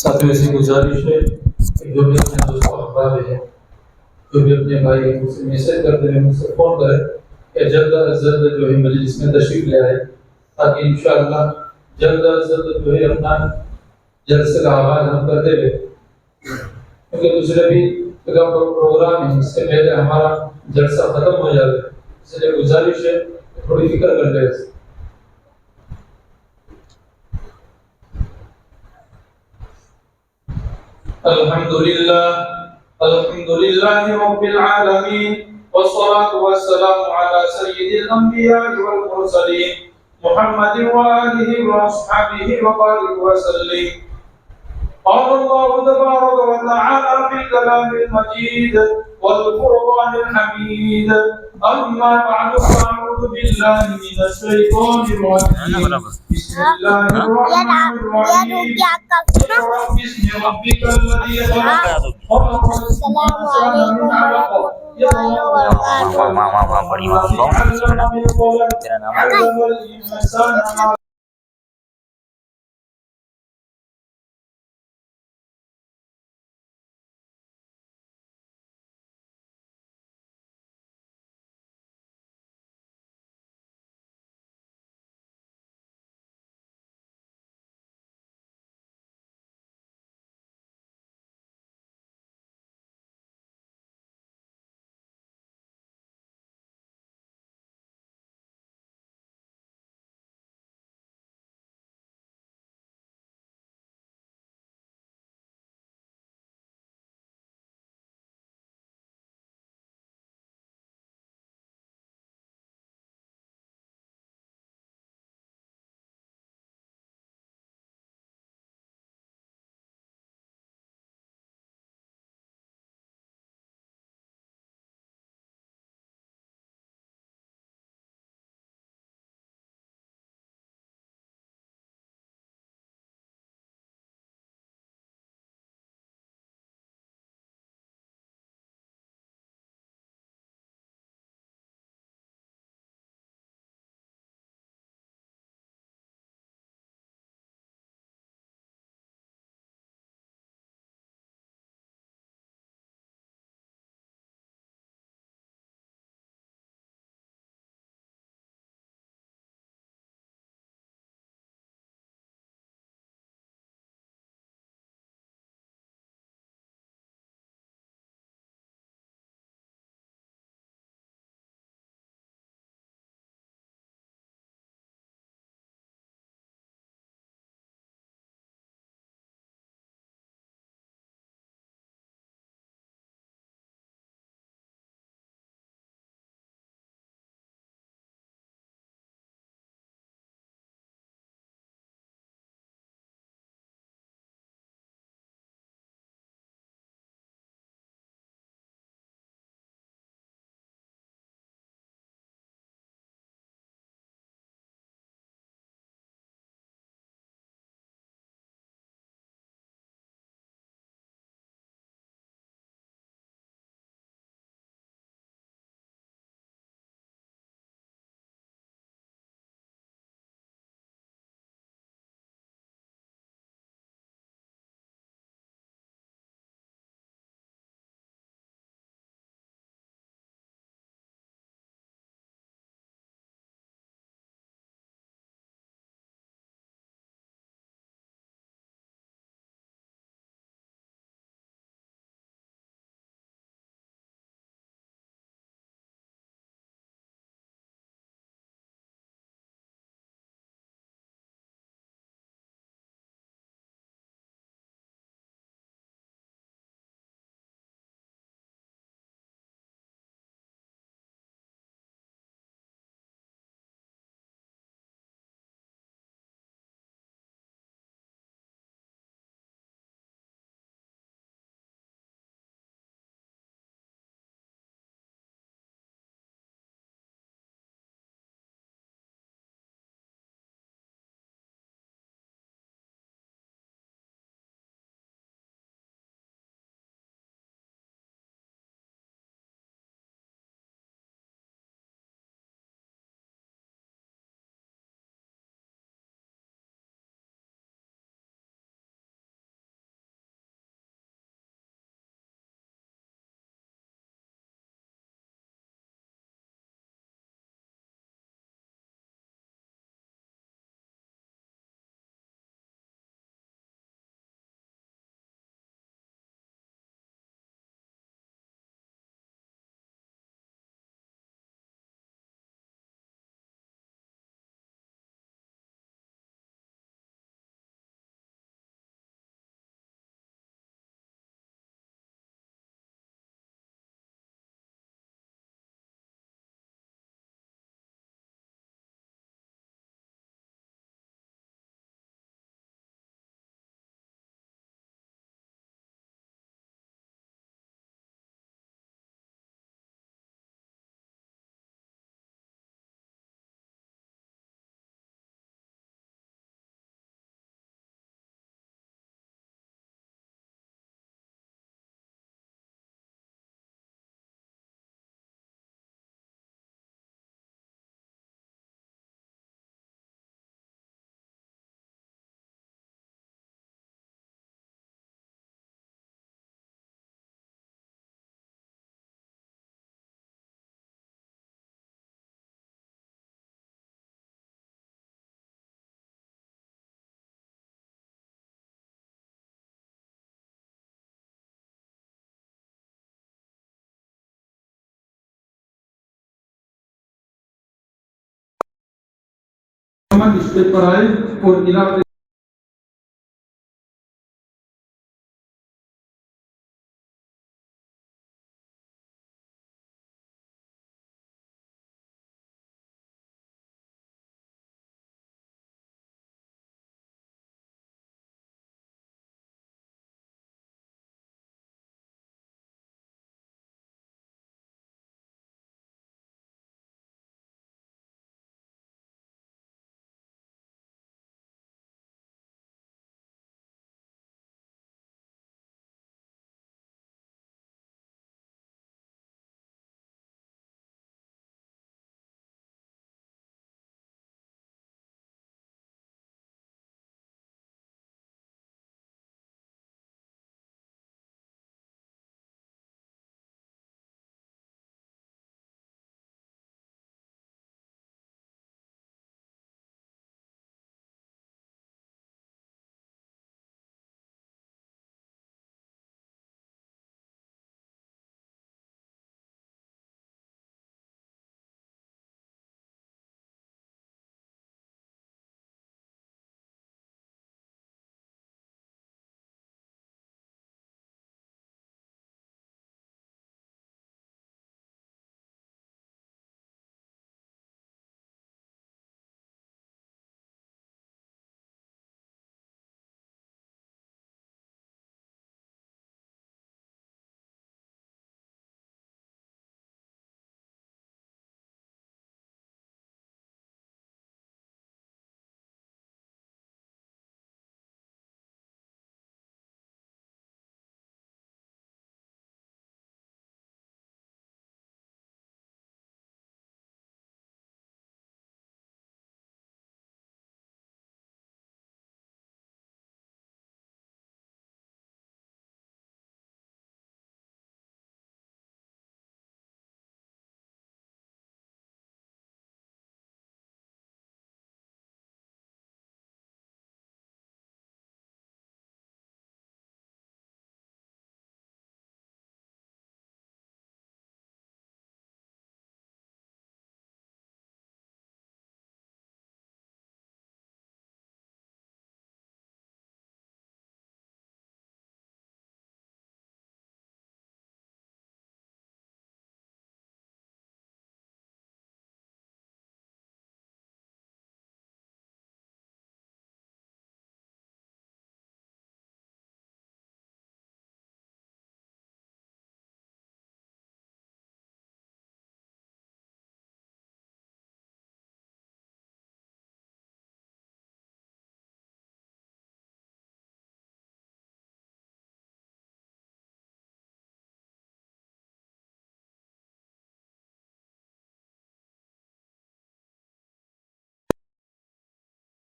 ساتھیوں سے گزارش ہے کہ جو بھی اپنے دوست و احباب ہیں، جو بھی اپنے بھائی ہیں، مجھ سے میسج کرتے ہیں، مجھ سے فون کرے کہ جلد از جلد جو ہے مجلس میں تشریف لے آئے، تاکہ انشاءاللہ جلد از جلد جو ہے اپنا جلسے کا آغاز ہم کرتے ہوئے، کیونکہ دوسرے بھی جگہ پر پروگرام ہے، اس سے پہلے ہمارا جلسہ ختم ہو جائے، اس لیے گزارش ہے کہ تھوڑی فکر کر لیں۔ الحمد لله رب العالمين، والصلاة والسلام على سيد الأنبياء والمرسلين محمد وآله وأصحابه وبارك وسلم. قال الله تبارك وتعالى في الكلام المجيد والقرآن الحميد: أما بعد فأعوذ بالله من الشيطان الرجيم. بسم الله الرحمن الرحيم. اقرأ باسم ربك الذي خلق، خلق الإنسان من علق، اقرأ وربك الأكرم الذي علم بالقلم، علم الإنسان ما اسٹیج پر آئے اور علاقے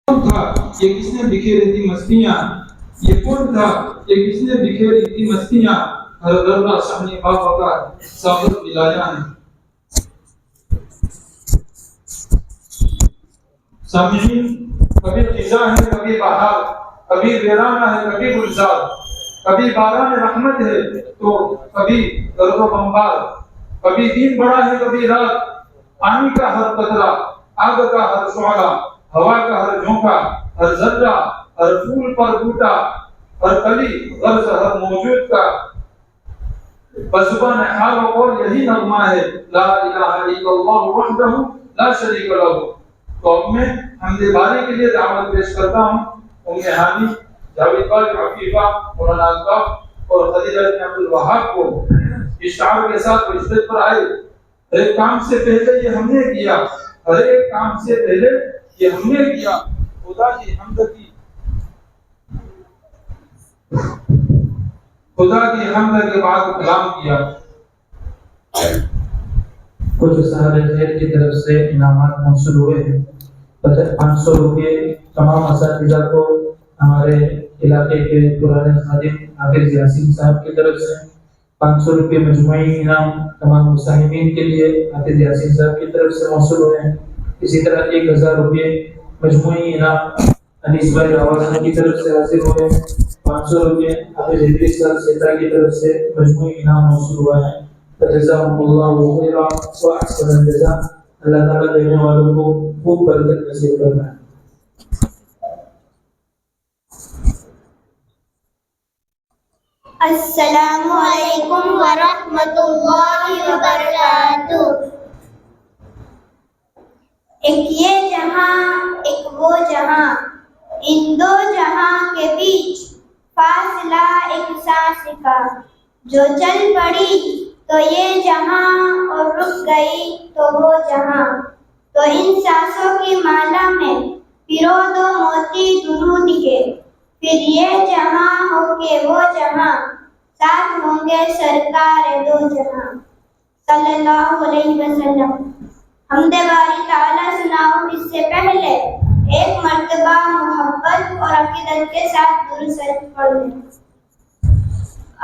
تھا یہ کس نے بکھیری تھی مستیاں، یہ کون تھا یہ کس نے بکھیری تھی مستیاں، ہر دربہ سامنے باپا کا ثابت ملایا ہے۔ سامعین، کبھی خزاں ہے کبھی بہار، کبھی ویرانہ ہے کبھی گلزار، کبھی باران رحمت ہے تو کبھی گرد و بمبار، کبھی دن بڑا ہے کبھی رات، پانی کا ہر قطرہ، آگ کا ہر شعلہ، ہوا کا ہر جھونکا، ہر ذرہ، ہر پھول پر بوٹا، ہر کلی غرض ہر موجود کا بزبان حال و قول یہی نغمہ ہے، لا الہ الا اللہ وحدہ لا شریک لہ۔ تو اب میں حمد باری کے لیے دعوت پیش کرتا ہوں ام ہانی، جاوید بھائی، عفیفہ، مولانا الطاف اور خدیجہ بن عبد الوہاب کو اس شعر کے ساتھ اسٹیج پر آئے۔ ہر ایک کام سے پہلے یہ ہم نے کیا، ہر ایک کام سے پہلے یہ ہم نے کیا، خدا کی حمد کی خدا کی حمد کے بعد کلام کیا۔ کچھ صاحب خیر کی طرف سے انعامات موصول ہوئے ہیں۔ 500 روپے تمام اساتذہ کو ہمارے علاقے کے پرانے خادم حافظ یاسین صاحب کی طرف سے، 500 روپے مجموعی انعام تمام مصاحبین کے لیے حافظ یاسین صاحب کی طرف سے موصول ہوئے ہیں۔ اسی طرح 1000 روپے مجموعی انعام انیس بھائی راوازہ کی طرف سے حاصل ہوئے ہیں۔ 500 روپے حافظ ادریس صاحب سیتا کی طرف سے مجموعی انعام موصول ہوا ہے۔ جزاهم اللہ خیرا واحسن الجزاء۔ اللہ تعالیٰ دینے والوں کو خوب برکت نصیب کرنا ہے۔ السلام علیکم ورحمۃ اللہ وبرکاتہ۔ ایک یہ جہاں ایک وہ جہاں، ان دو جہاں کے بیچ فاصلہ ایک سانس کا، جو چل پڑی تو یہ جہاں اور رک گئی تو وہ جہاں، تو ان سانسوں کی مالا میں پیرو دو موتی درود کے، پھر یہ جہاں ہو کے وہ جہاں، ساتھ ہوں گے سرکار دو جہاں صلی اللہ علیہ وسلم۔ حمد باری تعالیٰ سناؤں اس سے پہلے ایک مرتبہ محبت اور عقیدت کے ساتھ درود شریف پڑھ لیں۔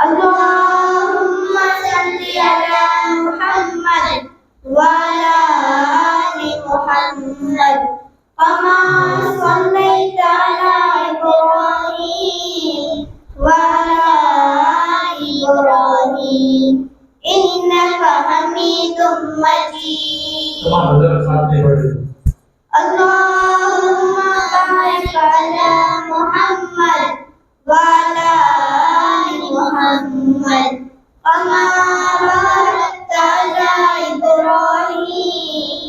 اللہم صلی علی محمد وعلی آل محمد کما صلیت علی ابراہیم وعلی آل ابراہیم انک حمید مجید۔ اللہم بارک علی محمد وعلی آل محمد کما بارکت علی ابراہیم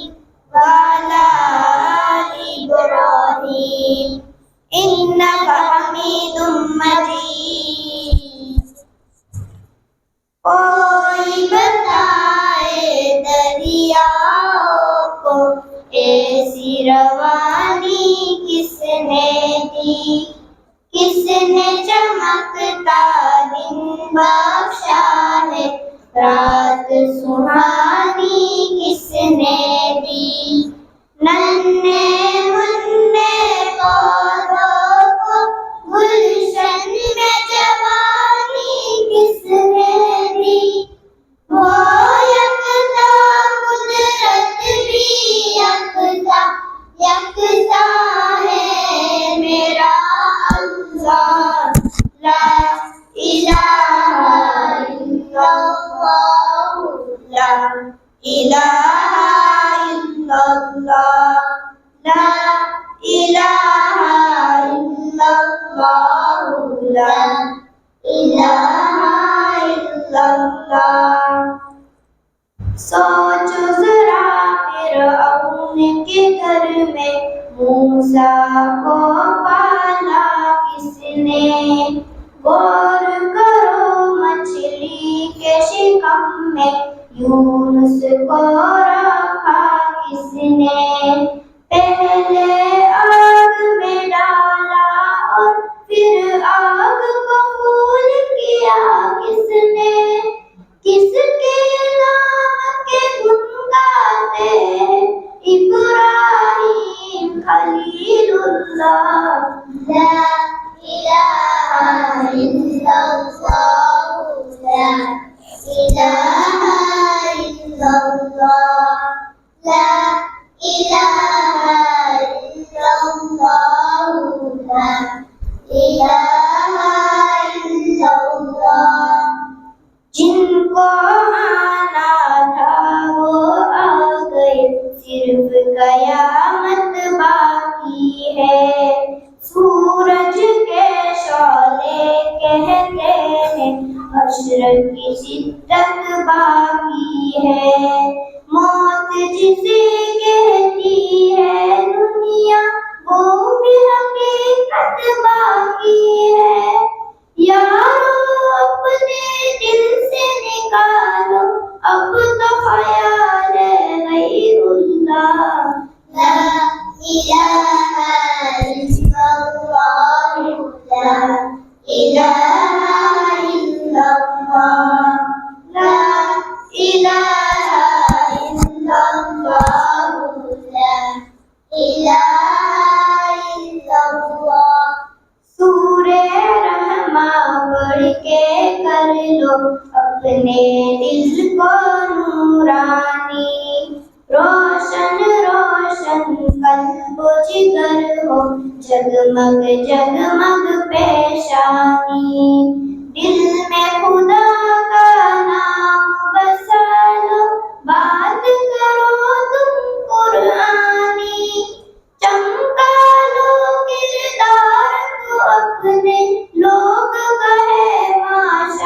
وعلی آل ابراہیم انک حمید مجید۔ کوئی بتائے دریاؤں کو ایسی روانی کس نے دی، کس نے چمکتا دن بخشا ہے، رات سہانی کس نے دی، ننھے منھے پودوں کو گلشن میں جوانی کس نے دی، وہ یکتا قدرت بھی یکتا یکتا ہے میرا اللہ، لا الہ الا اللہ، لا الہ الا اللہ، لا الہ الا اللہ، لا الہ الا اللہ۔ سوچو ذرا فرعون کے گھر میں موسیٰ کو پالا کس نے، غور کرو مچھلی کے شکم میں یونس کو رکھا کس نے، پہلے آگ میں ڈالا اور پھر آگ کو پھول کیا کس نے، کس کے نام کے گن گاتے ہیں ابراہیم خلیل اللہ، لا الہ الا اللہ، لا الہ الا اللہ، لا الہ الا اللہ، لا الہ الا اللہ۔ جن کو آنا تھا وہ آ گئے، صرف قیامت باقی ہے، سورج کے شعلے کہتے ہیں حشر کی شدت باقی ہے، موت جسے کہتی ہے دنیا وہ بھی حقیقت باقی ہے، یارو اپنے دل سے نکالو اب تو خیال غیر اللہ، لا الہ الا اللہ، لا الہ الا اللہ، لا الہ الا اللہ، لا الہ الا اللہ۔ سورہ رحمٰن پڑھ کے کر لو اپنے دل کو نورانی، روشن روشن قلب و جگر ہو جگمگ جگمگ پیشانی، دل میں خدا کا نام بسا لو، بات کرو تم قرآنی، چمکا لو کردار کو اپنے، لوگ کہے ماشاء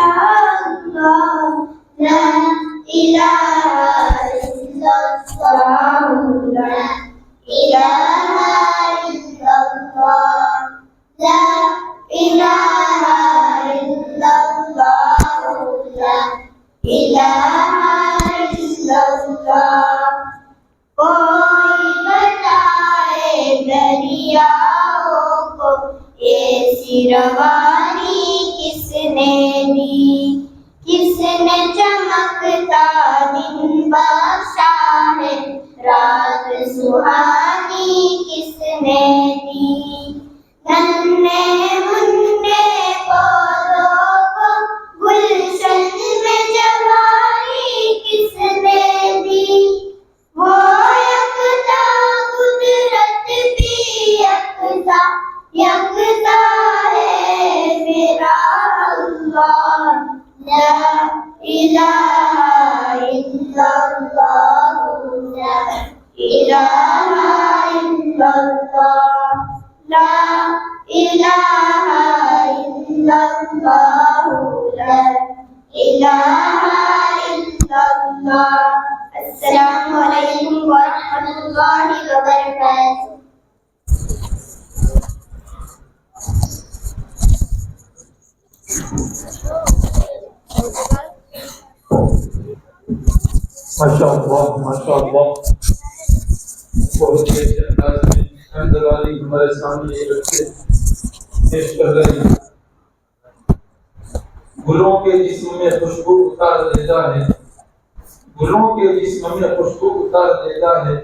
الہ الا اللہ. کوئی بتائے دریاؤں کو ایسی روانی کس نے دی. کس نے چمکتا دن بخشا ہے رات سہانی کس نے دی. ننھے منھے پودوں کو گلشن میں جوانی کس نے دی. وہ یکتا قدرت بھی یکتا یکتا ہے میرا اللہ. لا الہ الا اللہ. لا الہ الا اللہ. لا الہ الا اللہ. لا الہ الا اللہ. السلام علیکم ورحمۃ اللہ وبرکاتہ. ماشاء اللہ ماشاء اللہ. بہت ہی اچھے انداز میں حمد والی ہمارے سامنے یہ بچے پیش کر رہے ہیں. گلوں کے جسم میں خوشبو اتار دیتا ہے. گلوں کے جسم میں خوشبو اتار دیتا ہے.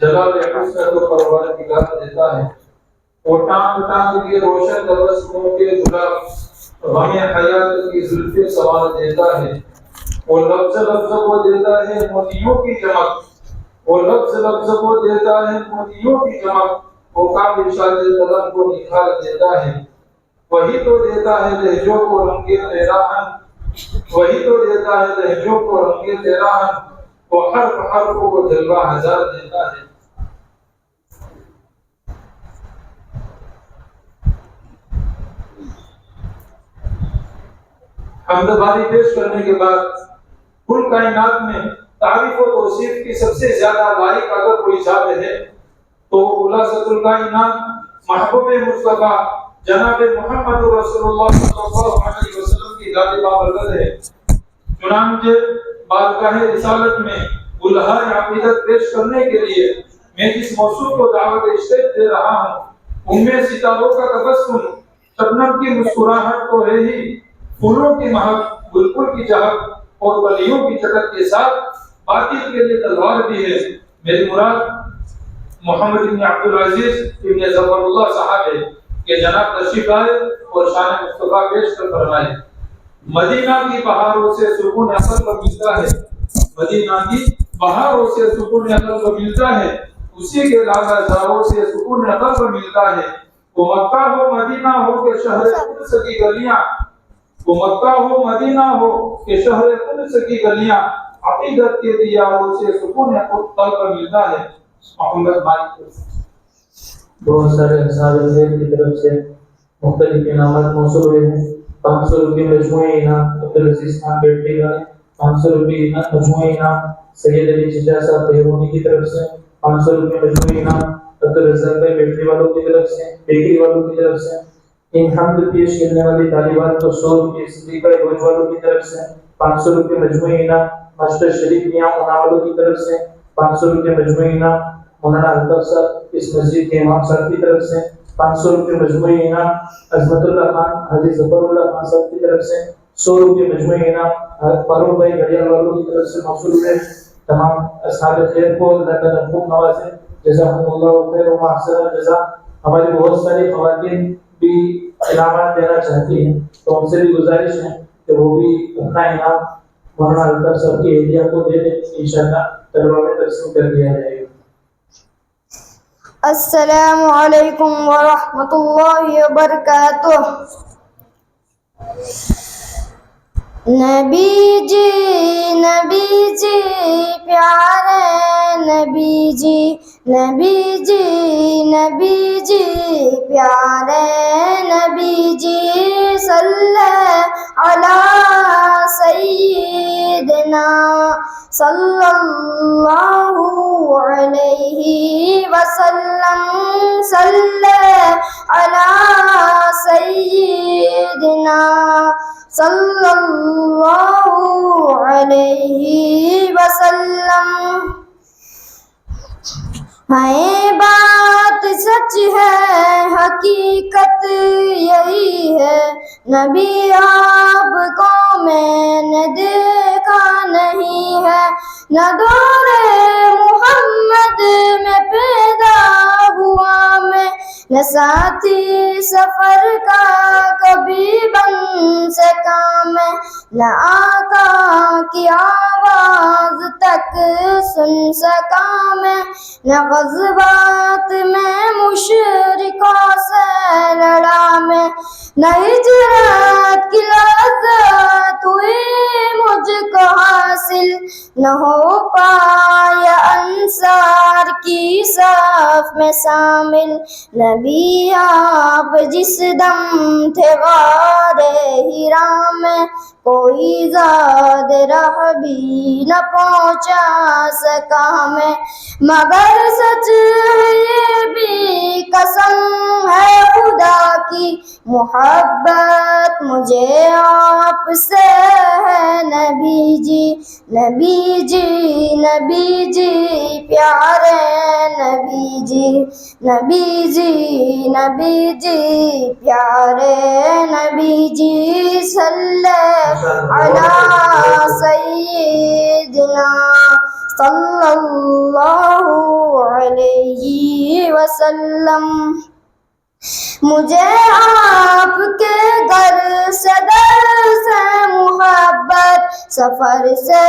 جلال حسن کو پروردگار دیتا ہے. وہ ٹانگ ٹانگ کے روشن تبسموں کے گلاب ہمیں حیات کی زلفیں سوار دیتا ہے. وہ لفظ لفظ کو دیتا ہے موتیوں کی چمک. وہ لفظ لفظ کو دیتا ہے موتیوں کی چمک. وہ کامل شاد قلم کو نکھار دیتا ہے. وہی تو دیتا ہے لہجوں کو رنگے تیراہن. وہی تو دیتا ہے لہجوں کو رنگے تیراہن. وہ حرف حرف کو جلوہ ہزار دیتا ہے. حمد باری پیش کرنے کے بعد کل کائنات میں تعریف و توصیف کی سب سے زیادہ لائق اگر کوئی ذات ہے تو خلاصۃ الکائنات محبوب مصطفیٰ جناب محمد رسول اللہ صلی اللہ علیہ وسلم کی ذات بابرکت ہے. چنانچہ بارگاہ رسالت میں الہائے عقیدت پیش کرنے کے لیے میں جس موضوع کو دعوت اسٹیج دے رہا ہوں ان میں ستاروں کا تبسم, شبنم کی مسکراہٹ تو ہے ہی, پھولوں کی مہک, بلبل کی چہک اور کلیوں کی چٹک کے ساتھ باطل کے لیے تلوار بھی ہے. میری مراد محمد بن عبد العزیز ابن ظفر اللہ صاحب ہے کہ جناب تشریف لائے اور شان مصطفیٰ پیش کر فرمائے. مدینہ کی بہاروں سے سکون عقل کو ملتا ہے. مدینہ کی بہاروں سے سکون عقل کو ملتا ہے. اسی کے لالا جاؤں سے سکون عقل کو ملتا ہے. وہ مکہ ہو مدینہ ہو کہ شہر قدس کی گلیاں. وہ مکہ ہو مدینہ ہو کہ شہر قدس کی گلیاں. عقیدت کے دیاروں سے سکون عقل کو ملتا ہے. محمد مالک. بہت سارے اصحاب خیر کی طرف سے مختلف انعامات موصول ہوئے ہیں. 500 روپے مجموعی انعام عبدالعزیز خان بیٹی کا. 500 روپے مجموعی انعام سید علی چچا صاحب بیرونی کی طرف سے. 500 روپے مجموعی انعام عبدالرزاق بھائی بیٹری والوں کی طرف سے, بیکری والوں کی طرف سے. ان حمد پیش کرنے والی طالبات کو 100 روپے صدیقہ گوج والوں کی طرف سے. 500 روپے مجموعی انعام ماسٹر شریف میاں والوں کی طرف سے. 500 روپے مجموعی انعام مولانا الطاف صاحب اس مسجد کے امام صاحب کی طرف سے. 500 روپے مجموعی انعام عظمت اللہ خان حاجی ظفر اللہ خان صاحب کی طرف سے. 100 روپے مجموعی انعام فاروق بھائی گھڑیال والوں کی طرف سے موصول ہوئے. تمام اصحاب خیر کو اللہ تعالیٰ خوب نوازے. جزاکم اللہ خیر و احسن الجزاء. ہماری بہت ساری خواتین بھی انعامات دینا چاہتی ہیں تو ان سے بھی گزارش ہے کہ وہ بھی اپنا انعام مولانا الطاف صاحب کی اہلیہ کو دے دیں. انشاءاللہ طلبہ میں تقسیم کر دیا جائے گا. السلام علیکم ورحمۃ اللہ وبرکاتہ. نبی جی پیارے نبی جی, نبی جی پیارے نبی جی, صلی علی سیدنا صلی اللہ علیہ وسلم, صلی علی سیدنا صلی اللہ علیہ وسلم. ہے بات سچ ہے حقیقت یہی ہے، نبی آپ کو میں نے دیکھا نہیں ہے، نہ دور محمد میں پیدا ہوا میں، نہ ساتھی سفر کا کبھی بن سکا میں، نہ آقا کی آواز تک سن سکا میں، نہ غزوات میں مشرکوں سے لڑا میں، نہ ہجرت کی لذت ہوئی مجھ کو حاصل، نہ ہو پایا انصار کی صف میں شامل. نبی آپ جس دم تھے غار ہرا میں، کوئی زاد راہ بھی نہ پہنچا سکا ہمیں، مگر سچ ہے یہ بھی قسم ہے خدا کی، محبت مجھے آپ سے ہے نبی جی. نبی جی نبی جی پیارے نبی جی، نبی جی نبی جی پیارے نبی جی، صلی علی سیدنا صلی اللہ علیہ وسلم. مجھے آپ کے در سے محبت، سفر سے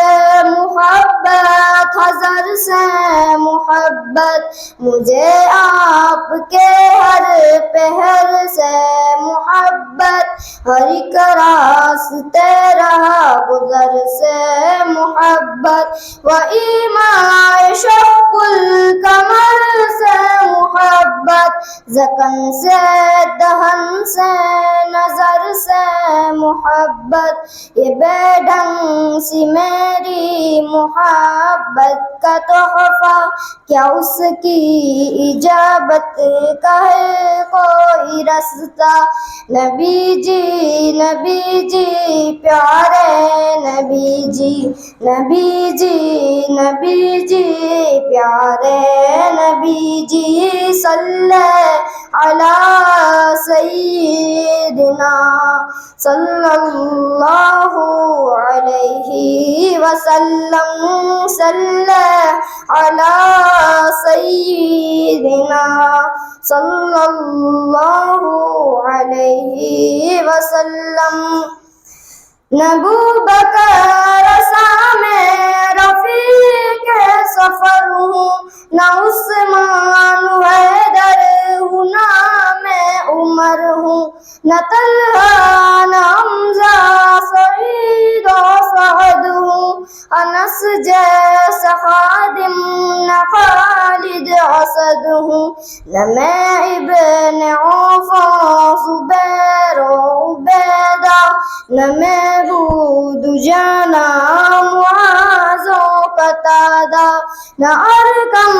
محبت، حضر سے محبت، مجھے آپ کے ہر پہر سے محبت، ہر ایک راستے رہا گزر سے محبت، و ایماء شق القمر سے محبت، ذقن سے دہن سے نظر سے محبت، یہ بے ڈھنگ سی میری محبت کا تحفہ، کیا اس کی اجابت کا ہے کوئی رستہ. نبی جی پیارے نبی جی، نبی جی پیارے نبی جی، صلی علی سیدنا صلی اللہ علیہ وسلم، صلی علی سیدنا صلی اللہ علیہ وسلم. نہ ابوبکر میں رفیق سفر ہوں، نہ عثمان حیدر ہوں، نہ میں عمر ہوں، نہ طلحہ نہ حمزہ سعید و سعد ہوں، انس جیسا خادم نہ خالد اسد ہوں، نہ میں ابن عوف زبیر و عبیدہ، نہ میں بود جانا معاذ و قتادہ، نہ ارقم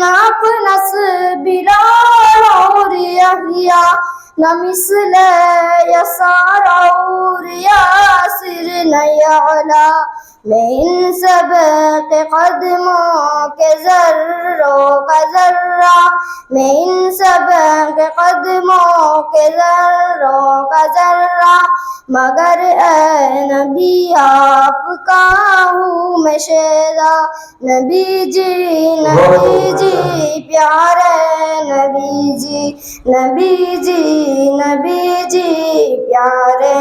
نہ اخنس بلال اور یحییٰ، نہ مثل یسار اور یاسر نہ یعلا، میں ان سب کے قدموں کے ذروں کا ذرہ، میں ان سب کے قدموں کے ذروں کا ذرہ، مگر اے نبی آپ کا ہوں میں شیدا. نبی جی پیارے نبی جی، نبی جی پیارے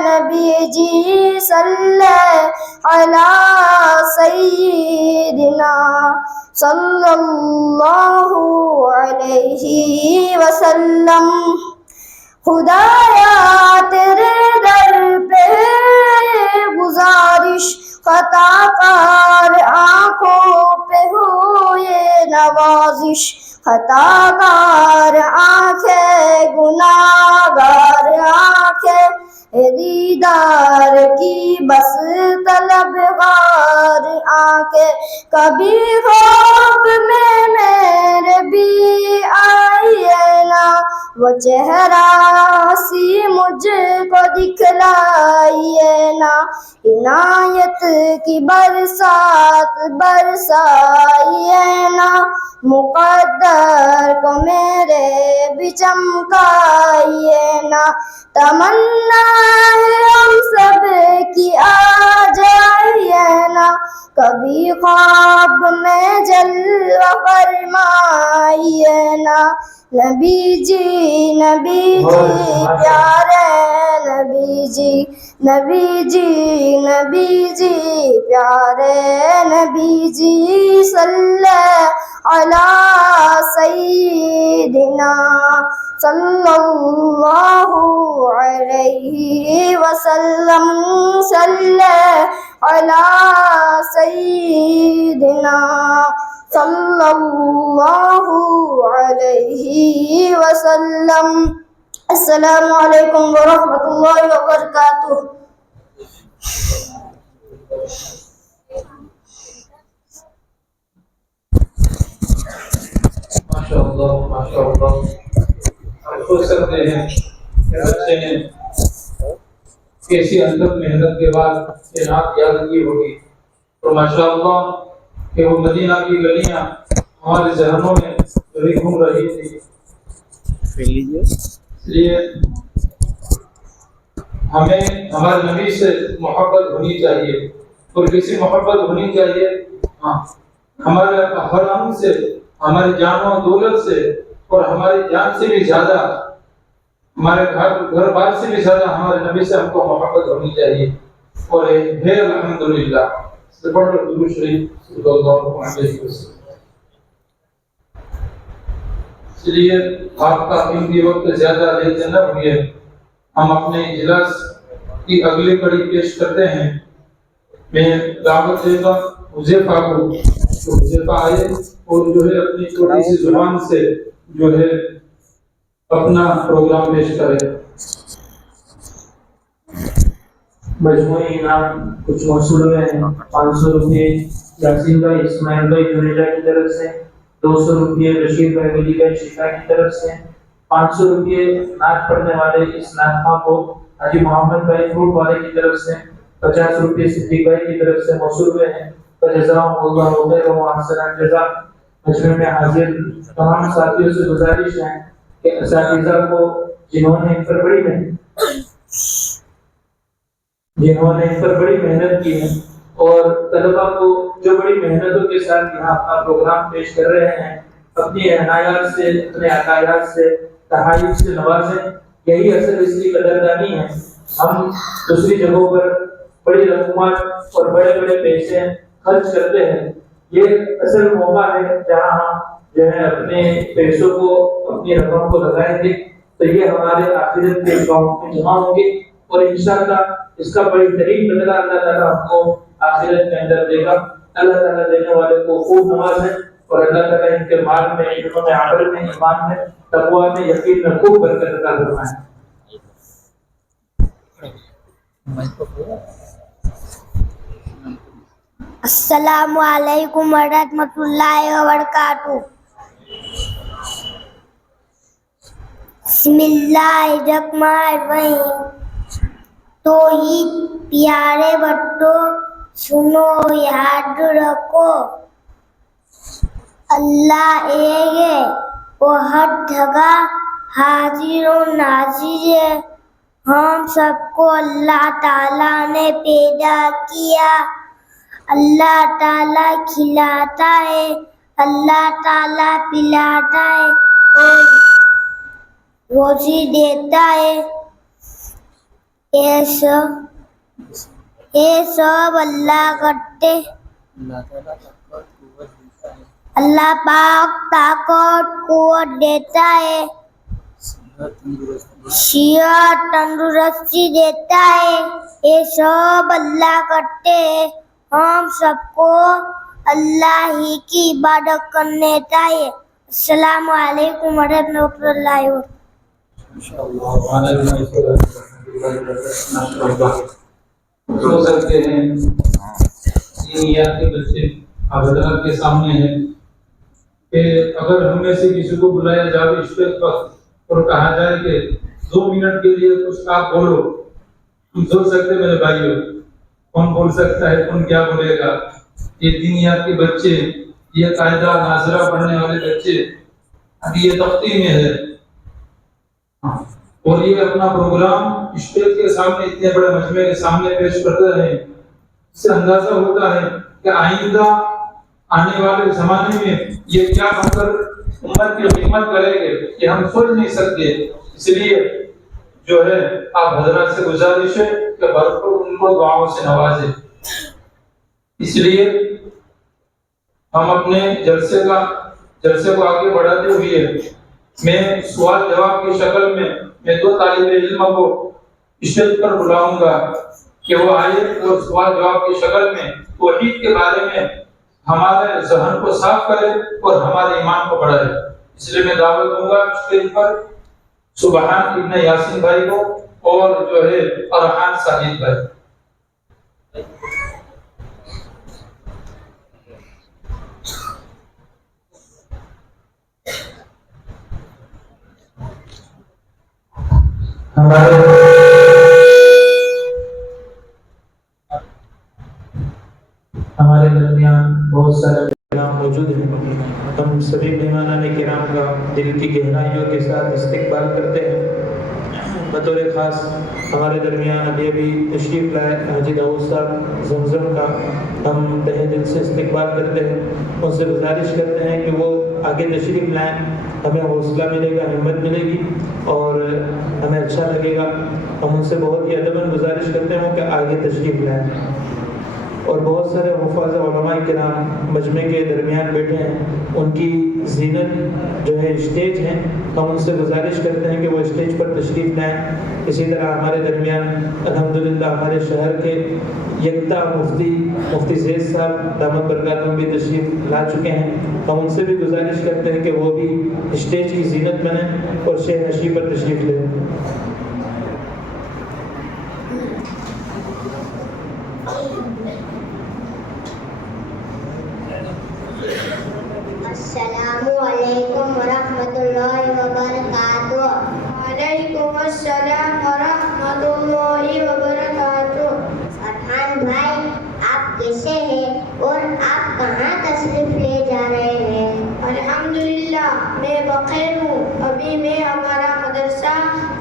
نبی جی، صلی علی سیدنا صلی اللہ علیہ وسلم. خدایا تیرے در پہ گزارش، خطا کار آنکھوں پہ ہو یہ نوازش، خطا کار آنکھیں گناہگار آنکھیں، دیدار کی بس طلبگار آنکھیں، کبھی خواب میں میرے بھی آئی ہے نا وہ چہرہ سی مجھ کو دکھلائیے نا، عنایت کی برسات برسائیے نا، مقدر کو میرے بھی چمکائیے نا، تمنا ہے ہم سب کی آ جائیے نا، کبھی خواب میں جلوہ فرمائیے نا، نبی جی پیارے نبی جی، نبی جی پیارے نبی جی، صلی علی سیدنا صلی اللہ علیہ وسلم، صلی علی سیدنا صلی اللہ علیہ وسلم۔ السلام علیکم ورحمۃ اللہ وبرکاتہ۔ ماشاء اللہ ماشاء اللہ، ہم سوچ سکتے ہیں کہ بچے نے کیسی اندر محنت کے بعد یہ نعت یاد کی ہوگی، اور ماشاء اللہ کہ وہ مدینہ کی گلیاں ہمارے ذہنوں میں کبھی گھوم رہی تھی۔ اس لیے ہمیں ہمارے نبی سے محبت ہونی چاہیے، اور کسی محبت ہونی چاہیے ہمارے ہر انگ سے، ہماری جان و دولت سے، اور ہماری جان سے بھی زیادہ، ہمارے گھر بار سے بھی زیادہ ہمارے نبی سے ہم کو محبت ہونی چاہیے۔ اور ہے الحمدللہ درود شریف صلی اللہ علیہ وسلم۔ اس لیے آپ کا قیمتی وقت زیادہ لیتے نہ ہوئے، ہم اپنے اجلاس کی اگلی کڑی پیش کرتے ہیں۔ میں دعوت دے گا حذیفہ کو، حذیفہ آئے اور جو ہے اپنی چھوٹی سی زبان سے جو ہے اپنا پروگرام پیش کرے۔ مجموعی انعام کچھ موصول ہوئے ہیں۔ 500 روپے یاسین بھائی اسماعیل بھائی جنیجا کی طرف سے، 200 روپے رشید بھائی ولی بھائی شیخا کی طرف سے، 500 روپے نعت پڑھنے والے اس نعتخواں کو حاجی محمد بھائی فروٹ والے کی طرف سے، 50 روپے صدیق بھائی کی طرف سے موصول ہوئے ہیں۔ فجزاهم اللہ خیر و احسن الجزاء۔ مجمع میں حاضر تمام ساتھیوں سے گزارش ہے کہ اساتذہ کو جنہوں نے ان پر بڑی محنت کی ہے، اور طلبہ کو جو بڑی محنتوں کے ساتھ یہاں اپنا پروگرام پیش کر رہے ہیں، اپنی عنایات سے، اپنے عطایات سے، تحائف سے نوازیں۔ یہی اصل اس کی قدردانی ہے۔ ہم دوسری جگہوں پر بڑی رقومات اور بڑے بڑے پیسے خرچ کرتے ہیں، یہ اصل موقع ہے جہاں ہم جو ہے اپنے پیسوں کو، اپنی رقم کو لگائیں گے تو یہ ہمارے آخرت کے اکاؤنٹ میں جمع ہوں گے، اور انشاءاللہ اس کا بڑی ترین بدلہ اللہ تعالیٰ ہم کو آخرت کے اندر دے گا۔ اللہ تعالیٰ دینے والے کو خوب نوازیں، اور اللہ تعالیٰ ان کے مال میں، علم میں، عمل میں، ایمان میں، تقویٰ میں، یقین میں خوب برکت عطا فرمائیں۔ السلام علیکم ورحمۃ اللہ وبرکاتہ۔ بسم اللہ الرحمن الرحیم۔ تو ہی پیارے بٹو سنو یاد رکھو، اللہ ایک ہے، وہ ہر جگہ حاضر و ناظر ہے۔ ہم سب کو اللہ تعالیٰ نے پیدا کیا، اللہ تعالیٰ کھلاتا ہے، اللہ تعالیٰ پلاتا ہے اور روزی دیتا ہے۔ یہ سب اللہ کرتے، اللہ پاک طاقت قوت دیتا ہے، صحت تندرستی دیتا ہے، یہ سب اللہ کرتے ہیں۔ ہم سب کو اللہ ہی کی عبادت کرنے چاہیے۔ السلام علیکم ورحمۃ اللہ وبرکاتہ۔ سو سکتے ہیں دینیات کے بچے حضرات کے سامنے ہیں کہ اگر ہم میں سے کسی کو بلایا جائے اسٹیج پر اور کہا جائے کہ 2 منٹ کے لیے کچھ آپ بولو، تم سوچ سکتے میرے بھائیوں کون بول سکتا ہے کون کیا بولے گا. یہ دینیات کے بچے یہ قاعدہ ناظرہ پڑھنے والے بچے ابھی یہ تختی میں ہے اور یہ اپنا پروگرام اسٹیج کے سامنے اتنے بڑے مجمع کے سامنے پیش کرتے ہیں. اس سے اندازہ ہوتا ہے کہ آئندہ آنے والے زمانے میں یہ کیا بن کر امت کی خدمت کریں گے یہ ہم سوچ نہیں سکتے. اس لیے جو ہے آپ حضرات سے گزارش ہے کہ بھرپور ان کو دعاؤں سے نوازیں. اس لیے ہم اپنے جلسے کو آگے بڑھاتے ہوئے میں سوال جواب کی شکل میں 2 طالب علموں کو اسٹیج پر بلاؤں گا کہ وہ آئے اور سوال جواب کی شکل میں توحید کے بارے میں ہمارے ذہن کو صاف کرے اور ہمارے ایمان کو بڑھائے. اس لیے میں دعوت دوں گا اسٹیج پر سبحان ابن یاسین بھائی کو اور جو ہے ارحان ساجد بھائی. ہمارے درمیان بہت سارے کرام موجود ہیں. ہم سبھی مہمانان کرام کا دل کی گہرائیوں کے ساتھ استقبال کرتے ہیں. بطور خاص ہمارے درمیان ابھی تشریف لائے حاجی داؤد صاحب زمزم کا ہم تہہ دل سے استقبال کرتے ہیں. ان سے گزارش کرتے ہیں کہ وہ آگے تشریف لائیں. ہمیں حوصلہ ملے گا ہمت ملے گی اور ہمیں اچھا لگے گا. ہم ان سے بہت ہی ادباً گزارش کرتے ہیں کہ آگے تشریف لائیں. اور بہت سارے حفاظ علماء کرام مجمع کے درمیان بیٹھے ہیں. ان کی زینت جو ہے اسٹیج ہے. ہم ان سے گزارش کرتے ہیں کہ وہ اسٹیج پر تشریف لائیں. اسی طرح ہمارے درمیان الحمدللہ ہمارے شہر کے یکتا مفتی زید صاحب دامت برکاتہم بھی تشریف لا چکے ہیں. ہم ان سے بھی گزارش کرتے ہیں کہ وہ بھی اسٹیج کی زینت بنیں اور شہ نشین پر تشریف لیں. السلام علیکم ورحمۃ اللہ وبرکاتہ. وعلیکم السلام ورحمۃ اللہ وبرکاتہ. ارحان بھائی آپ کیسے ہیں اور آپ کہاں تشریف لے جا رہے ہیں؟ الحمدللہ میں بخیر ہوں. ابھی میں ہمارا مدرسہ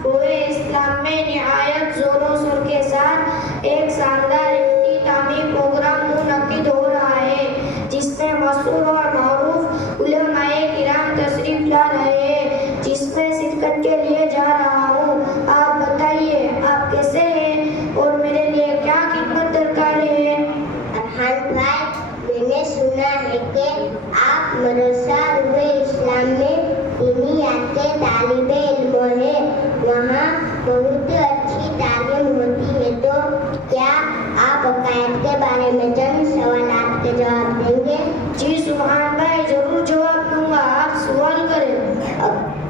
پورے اسلام میں نہایت زور و شور کے ساتھ ایک شاندار اختتامی پروگرام منعقد ہو رہا ہے جس میں مشہور اور معروف علماء کرام تشریف لا رہے ہیں جس میں شرکت کے لیے جا رہا ہوں. آپ بتائیے آپ کیسے ہیں اور میرے لیے کیا خدمت درکار ہے؟ ارحان بھائی میں نے سنا ہے کہ آپ مدرسہ روح اسلام میں دینیات کے طالب علم ہیں. وہاں بہت اچھی تعلیم ہوتی ہے تو کیا آپ عقائد کے بارے میں چند سوالات کے جواب دیں گے؟ جی سبحان بھائی ضرور جواب دوں گا. آپ سوال کریں.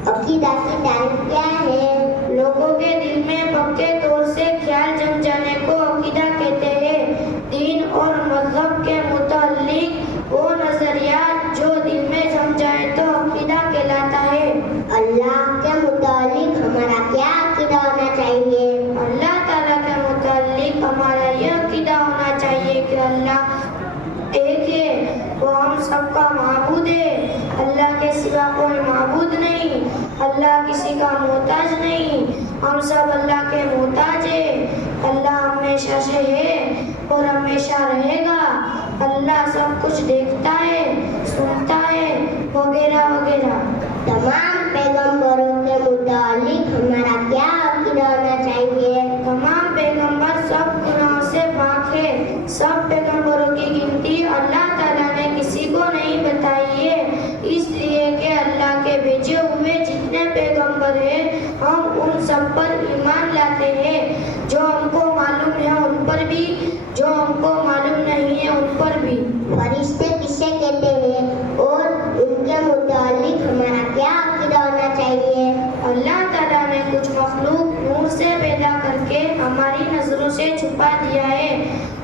عقیدہ کی تعریف کیا ہے؟ لوگوں کے دل میں پکے طور سے خیال جم جانے کو عقیدہ کہتے ہیں. دین اور مذہب کے متعلق وہ نظریات جو دل میں جم جائے تو عقیدہ کہلاتا ہے. اللہ کے متعلق ہمارا کیا عقیدہ ہونا چاہیے؟ اللہ تعالیٰ کے متعلق ہمارا یہ عقیدہ ہونا چاہیے کہ اللہ ایک ہے, وہ ہم سب کا معبود ہے. اللہ کے سوا کوئی معبود نہیں. اللہ کسی کا محتاج نہیں. ہم سب اللہ کے محتاج ہیں. اللہ ہمیشہ سے ہے اور ہمیشہ رہے گا. اللہ سب کچھ دیکھتا ہے, سنتا ہے وغیرہ وغیرہ. تمام پیغمبروں کے متعلق ہمارا کیا عقیدہ ہونا چاہیے؟ تمام پیغمبر سب گناہوں سے پاک ہے. سب پیغمبروں کی گنتی اللہ تعالیٰ نے کسی کو نہیں بتائی ہے, اس لیے کہ اللہ کے بھیجے ہوئے جتنے پیغمبر ہیں ہم ان سب پر ایمان لاتے ہیں. جو ہم کو معلوم ہے ان پر بھی, جو ہم کو معلوم نہیں ہے ان پر بھی. فرشتے کسے کہتے ہیں اور ان کے متعلق ہمارا کیا عقیدہ ہونا چاہیے؟ اللہ تعالیٰ نے کچھ مخلوق نور سے پیدا کر کے ہماری نظروں سے چھپا دیا ہے.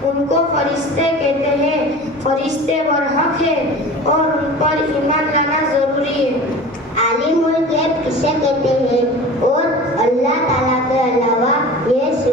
ان کو فرشتے کہتے ہیں. فرشتے برحق ہے اور ان پر ایمان لانا ضروری ہے. عالم الغیب کسے کہتے ہیں اور اللہ تعالیٰ کے علاوہ یہ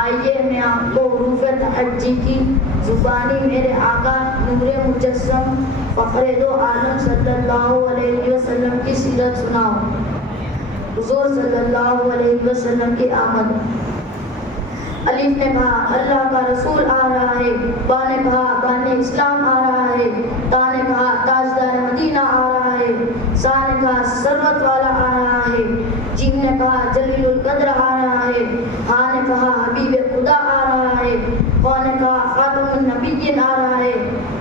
آئیے میں آپ کو حروف تہجی کی زبانی میرے آقا نور مجسم فخر دو عالم صلی اللہ علیہ وسلم کی سیرت سناؤں۔ حضور صلی اللہ علیہ وسلم کی آمد۔ الف نے کہا اللہ کا رسول آ رہا ہے، با نے کہا بان اسلام آ رہا ہے، تا نے کہا تاجدار مدینہ آ رہا ہے، سا نے کہا ثروت والا آ رہا ہے، جیم نے کہا جلیل القدر آ رہا ہے، ہاں نے کہا حبیب خدا آ رہا ہے، قو نے کہا خاتم النبیین آ رہا ہے،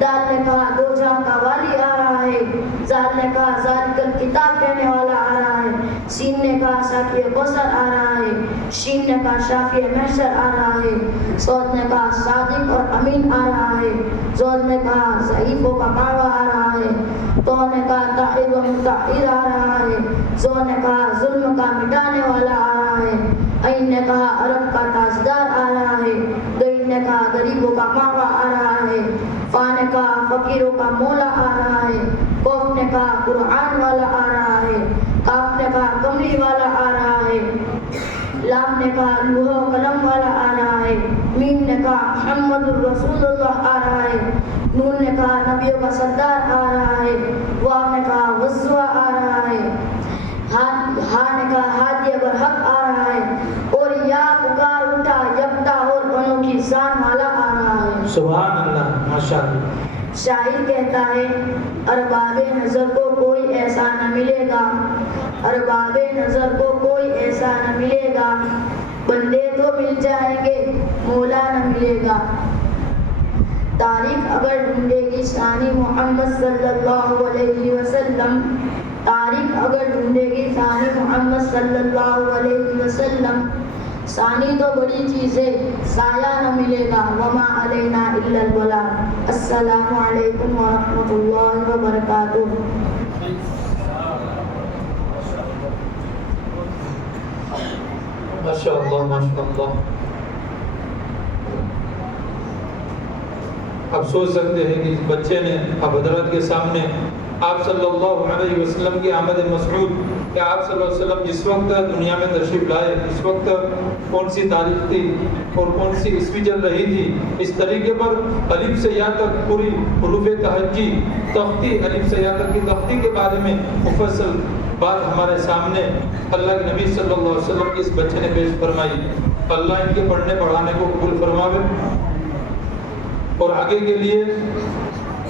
دال نے کہا دو جہاں کا والی آ رہا ہے، زال نے کہا ذالک الکتاب کہنے والا آ رہا ہے، سین نے کہا ساقی کوثر آ رہا ہے، شین نے کہا شافی محشر آ رہا ہے، صاد نے کہا صادق اور امین آ رہا ہے، زود نے کہا ضعیفوں کا کعبہ آ رہا ہے، تو نے کہا طاہر و مطہر آ رہا ہے، زو نے کہا ظلم کا مٹانے والا آ رہا ہے، عین نے کہا عرب کا تاجدار آ رہا ہے، دین نے کہا غریبوں کا کعبہ آ رہا ہے، فا نے کہا فقیروں کا مولا آ رہا ہے، قوف نے کہا قرآن والا آ رہا ہے، کاف نے کہا کملی والا آ رہا ہے، لام نے کہا لوح و قلم والا آ رہا ہے، میم نے کہا محمد الرسول اللہ آ رہا ہے، نون نے کہا نبیوں کا سردار آ رہا ہے، واو نے کہا وضوح آ رہا ہے، ہاں نے کہا ہادی برحق آ رہا ہے، اور یا پکار اٹھا یکتا اور بنوں کی شان والا آ رہا ہے۔ سبحان اللہ، ماشاءاللہ۔ شاعر کہتا ہے ارباب نظر کو کوئی ایسا نہ ملے گا، ارباب نظر کو کوئی ایسا نہ ملے گا، بندے تو مل جائیں گے مولا نہ ملے گا۔ تاریخ اگر ڈھونڈے گی ثانی محمد صلی اللہ علیہ وسلم، تاریخ اگر ڈھونڈے گی ثانی محمد صلی اللہ علیہ وسلم، ثانی تو بڑی چیز ہے سایہ نہ ملے گا، وما علینا الا البلاغ۔ السلام علیکم ورحمۃ اللہ وبرکاتہ۔ ماشاء اللہ ماشاء اللہ۔ اب سوچ سکتے ہیں کہ بچے نے اب حضرت کے سامنے آپ صلی اللہ علیہ وسلم کی آمد مسعود کہ آپ صلی اللہ علیہ وسلم جس وقت دنیا میں تشریف لائے اس وقت کون سی تاریخ تھی اور کون سی عیسوی چل رہی تھی، اس طریقے پر الف سے یا تک پوری حروف تہجی تختی الف سے یا تک کی تختی کے بارے میں مفصل بات ہمارے سامنے اللہ کے نبی صلی اللہ علیہ وسلم کی اس بچے نے پیش فرمائی۔ اللہ ان کے پڑھنے پڑھانے کو قبول فرماوے، اور آگے کے لیے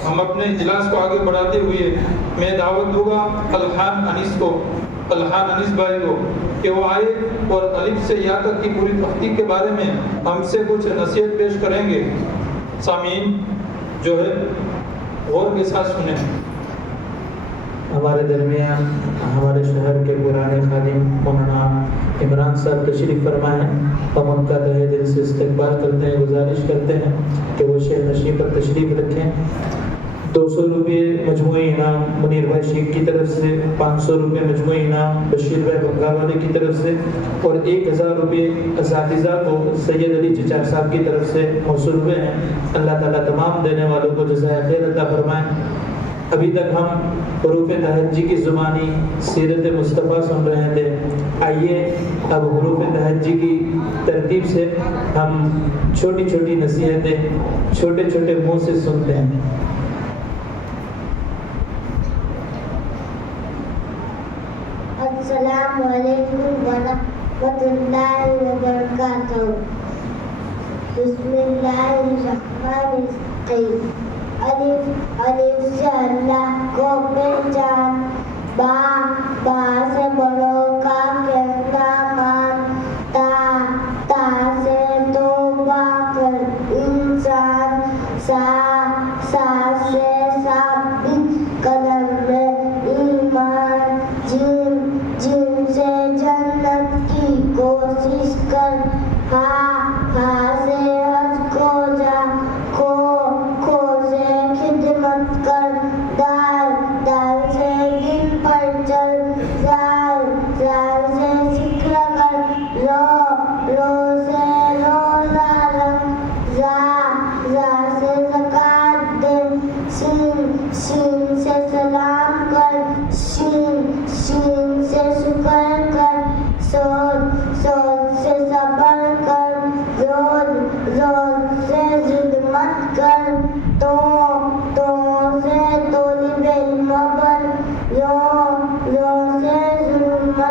ہم اپنے اجلاس کو آگے بڑھاتے ہوئے میں دعوت دوں گا الحان انیس کو، الحان انیس بھائی کو کہ وہ آئے اور الف سے یا تک کی پوری تحقیق کے بارے میں ہم سے کچھ نصیحت پیش کریں گے۔ سامعین جو ہے غور کے ساتھ سنیں۔ ہمارے درمیان ہمارے شہر کے پرانے خادم مولانا عمران صاحب تشریف فرما ہیں، ہم ان کا تہہ دل سے استقبال کرتے ہیں، گزارش کرتے ہیں کہ وہ شیخ نشین پر تشریف رکھیں۔ 200 روپے مجموعی انعام منیر بھائی شیخ کی طرف سے، 500 روپے مجموعی انعام بشیر بھائی بنگال والے کی طرف سے، اور 1000 روپے اساتذہ کو سید علی چچا صاحب کی طرف سے موصول ہوئے ہیں۔ اللہ تعالیٰ تمام دینے والوں کو جزائے خیر عطا فرمائیں۔ ابھی تک ہم حروف تہجی کی زبانی سیرت مصطفیٰ سن رہے تھے، آئیے اب حروف تہجی کی ترتیب سے ہم چھوٹی چھوٹی نصیحتیں چھوٹے چھوٹے منہ سے سنتے ہیں۔ السلام علیکم ورحمۃ اللہ وبرکاتہ۔ بسم اللہ الرحمن الرحیم۔ الف سے اللہ کو پہچان، با سے بڑوں کا کہنا مان، تا سے توبہ کر انسان، سا سے ثابت قدم ایمان، جن سے جنت کی کوشش کر، ہاں سے حج کو جا، کھو سے خدمت کر، دال سے دل پر چل،